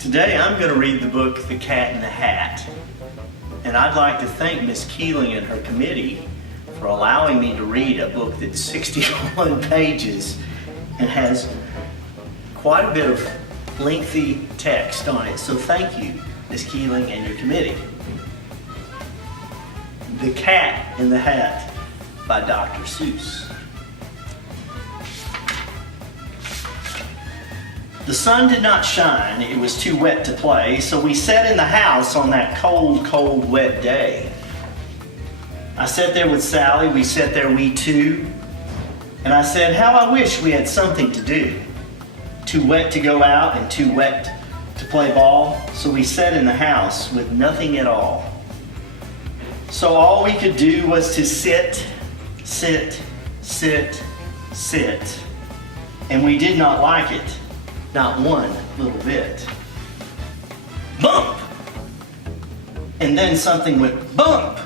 Today I'm going to read the book The Cat in the Hat, and I'd like to thank Miss Keeling and her committee for allowing me to read a book that's 61 pages and has quite a bit of lengthy text on it. So thank you, Miss Keeling and your committee. The Cat in the Hat by Dr. Seuss. The sun did not shine, it was too wet to play, so we sat in the house on that cold, cold, wet day. I sat there with Sally, we sat there, we two, and I said, how I wish we had something to do. Too wet to go out and too wet to play ball, so we sat in the house with nothing at all. So all we could do was to sit, sit, sit, sit, and we did not like it. Not one little bit. Bump! And then something went bump.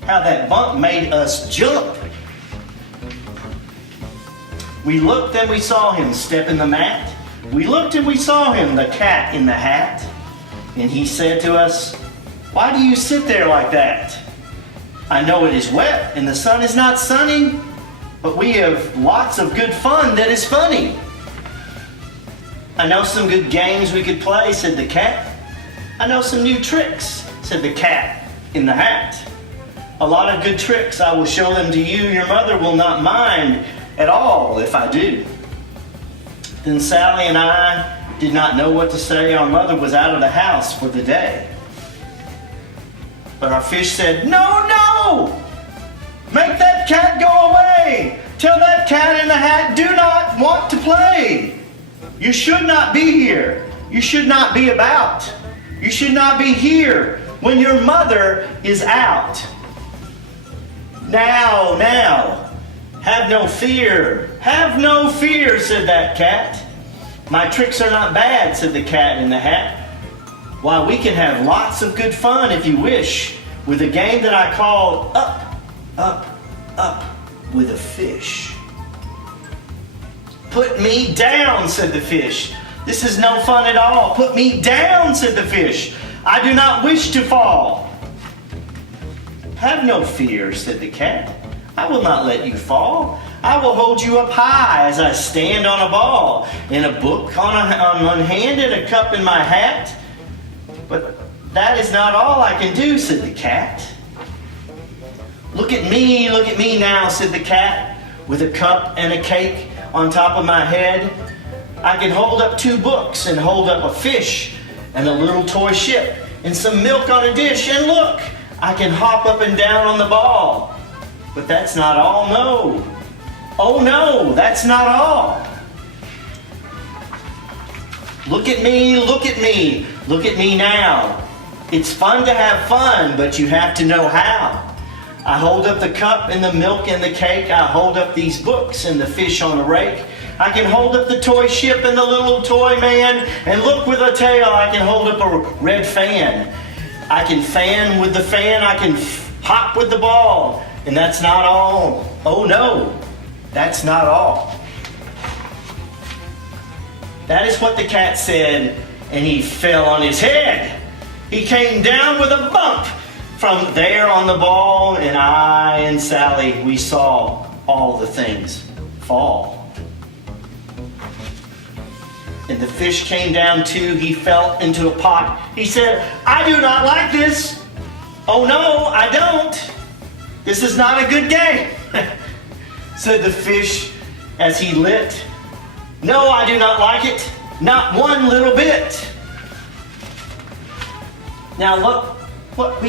How that bump made us jump. We looked and we saw him step in the mat. We looked and we saw him, the cat in the hat. And he said to us, why do you sit there like that? I know it is wet and the sun is not sunny, but we have lots of good fun that is funny. I know some good games we could play, said the cat. I know some new tricks, said the cat in the hat. A lot of good tricks, I will show them to you. Your mother will not mind at all if I do. Then Sally and I did not know what to say. Our mother was out of the house for the day. But our fish said, no, no! Make that cat go away! Tell that cat in the hat do not want to play! You should not be here. You should not be about. You should not be here when your mother is out. Now, now, have no fear. Have no fear, said that cat. My tricks are not bad, said the cat in the hat. Why, we can have lots of good fun if you wish with a game that I call Up, Up, Up with a Fish. Put me down, said the fish. This is no fun at all. Put me down, said the fish. I do not wish to fall. Have no fear, said the cat. I will not let you fall. I will hold you up high as I stand on a ball, and a book on one hand and a cup in my hat. But that is not all I can do, said the cat. Look at me now, said the cat, with a cup and a cake on top of my head. I can hold up 2 books and hold up a fish and a little toy ship and some milk on a dish. And look, I can hop up and down on the ball. But that's not all, no. Oh no, that's not all. Look at me, look at me, look at me now. It's fun to have fun, but you have to know how. I hold up the cup and the milk and the cake. I hold up these books and the fish on a rake. I can hold up the toy ship and the little toy man. And look, with a tail, I can hold up a red fan. I can fan with the fan. I can hop with the ball. And that's not all. Oh no, that's not all. That is what the cat said, and he fell on his head. He came down with a bump from there on the ball, and I and Sally, we saw all the things fall. And the fish came down too. He fell into a pot. He said, I do not like this. Oh no, I don't. This is not a good game, said the fish as he lit. No, I do not like it. Not one little bit. Now look what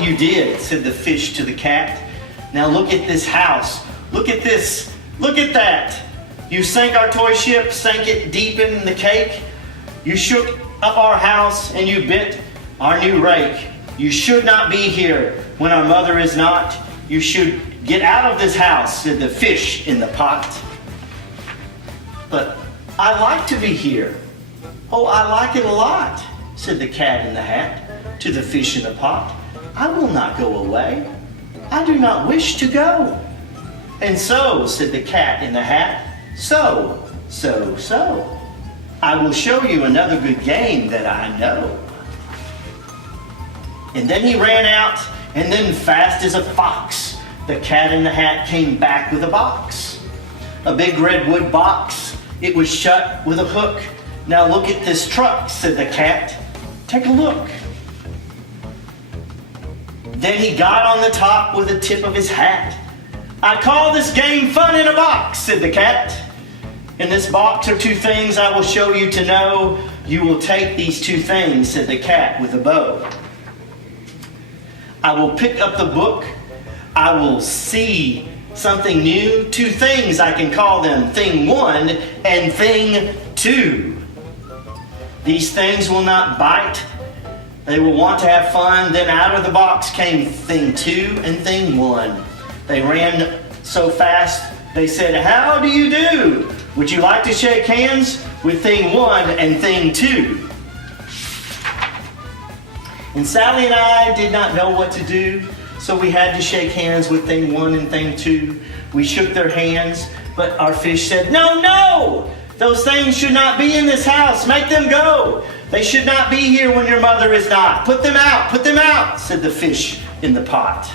you did, said the fish to the cat. Now look at this house. Look at this. Look at that. You sank our toy ship, sank it deep in the cake. You shook up our house and you bent our new rake. You should not be here when our mother is not. You should get out of this house, said the fish in the pot. But I like to be here. Oh, I like it a lot, said the cat in the hat to the fish in the pot. I will not go away. I do not wish to go. And so, said the cat in the hat, so. I will show you another good game that I know. And then he ran out, and then fast as a fox, the Cat in the Hat came back with a box. A big redwood box. It was shut with a hook. Now look at this truck, said the cat. Take a look. Then he got on the top with the tip of his hat. I call this game fun in a box, said the cat. In this box are two things I will show you to know. You will take these two things, said the cat with a bow. I will pick up the book. I will see something new. Two things I can call them, thing one and thing two. These things will not bite. They will want to have fun. Then out of the box came thing two and thing one. They ran so fast, they said, how do you do? Would you like to shake hands with thing one and thing two? And Sally and I did not know what to do, so we had to shake hands with thing one and thing two. We shook their hands, but our fish said, no, no! Those things should not be in this house. Make them go. They should not be here when your mother is not. Put them out, said the fish in the pot.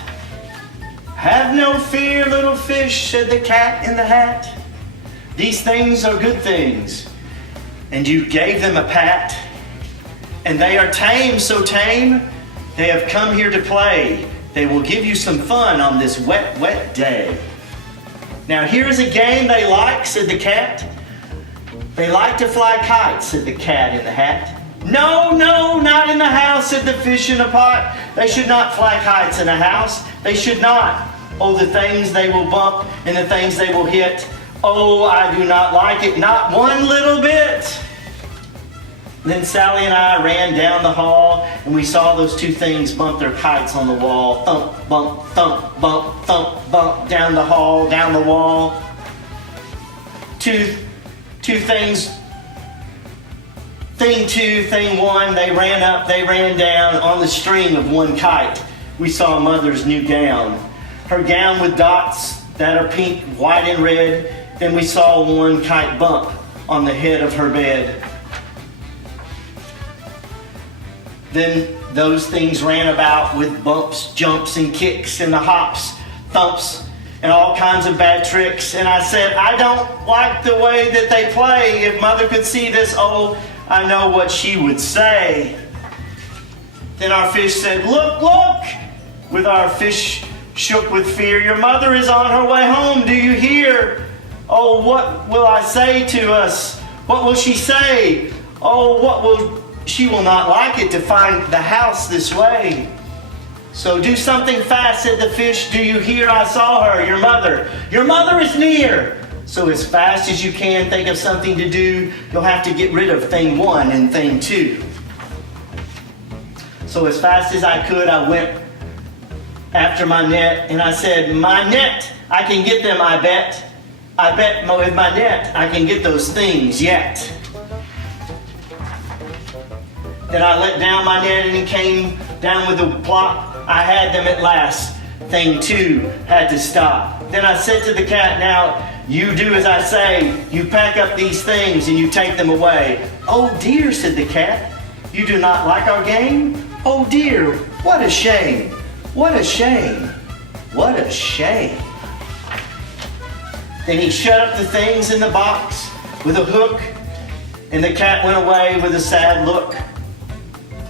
Have no fear, little fish, said the Cat in the Hat. These things are good things. And you gave them a pat. And they are tame, so tame, they have come here to play. They will give you some fun on this wet, wet day. Now here is a game they like, said the cat. They like to fly kites, said the Cat in the Hat. No, no, not in the house, said the fish in a pot. They should not fly kites in a house. They should not. Oh, the things they will bump and the things they will hit. Oh, I do not like it, not one little bit. Then Sally and I ran down the hall and we saw those two things bump their kites on the wall. Thump, bump, thump, bump, thump, bump, down the hall, down the wall. Two things, thing two, thing one, they ran up, they ran down on the string of one kite. We saw Mother's new gown. Her gown with dots that are pink, white, and red. Then we saw one kite bump on the head of her bed. Then those things ran about with bumps, jumps, and kicks, and the hops, thumps, and all kinds of bad tricks. And I said, I don't like the way that they play. If Mother could see this, oh, I know what she would say. Then our fish said, look, look! With our fish shook with fear, your mother is on her way home, do you hear? Oh, what will I say to us? What will she say? Oh, she will not like it to find the house this way. So do something fast, said the fish. Do you hear? I saw her, your mother. Your mother is near. So as fast as you can, think of something to do. You'll have to get rid of thing one and thing two. So as fast as I could, I went after my net and I said, my net, I can get them, I bet. I bet with my net, I can get those things yet. Then I let down my net and it came down with a plop. I had them at last. Thing two had to stop. Then I said to the cat, now you do as I say. You pack up these things and you take them away. Oh dear, said the cat, you do not like our game? Oh dear, what a shame. What a shame. What a shame. Then he shut up the things in the box with a hook, and the cat went away with a sad look.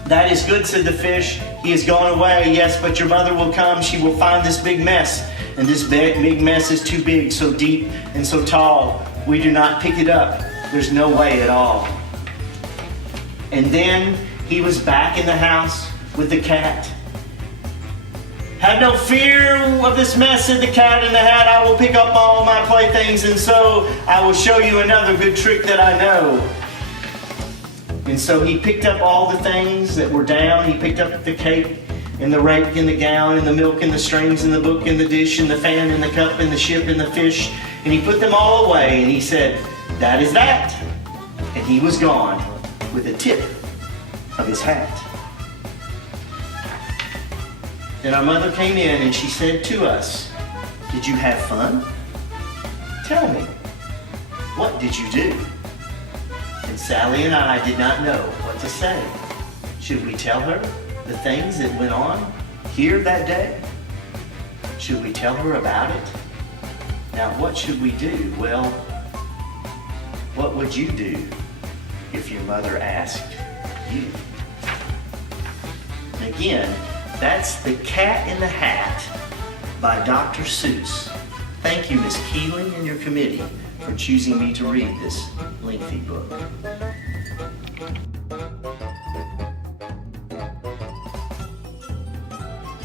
That is good, said the fish. He has gone away, yes, but your mother will come. She will find this big mess. And this big mess is too big, so deep, and so tall. We do not pick it up. There's no way at all. And then he was back in the house with the cat. Have no fear of this mess, said the Cat in the Hat. I will pick up all my playthings, and so I will show you another good trick that I know. And so he picked up all the things that were down. He picked up the cake and the rake and the gown and the milk and the strings and the book and the dish and the fan and the cup and the ship and the fish. And he put them all away and he said, that is that. And he was gone with the tip of his hat. Then our mother came in and she said to us, did you have fun? Tell me, what did you do? And Sally and I did not know what to say. Should we tell her the things that went on here that day? Should we tell her about it? Now, what should we do? Well, what would you do if your mother asked you? And again, that's The Cat in the Hat by Dr. Seuss. Thank you, Miss Keeling and your committee, for choosing me to read this lengthy book.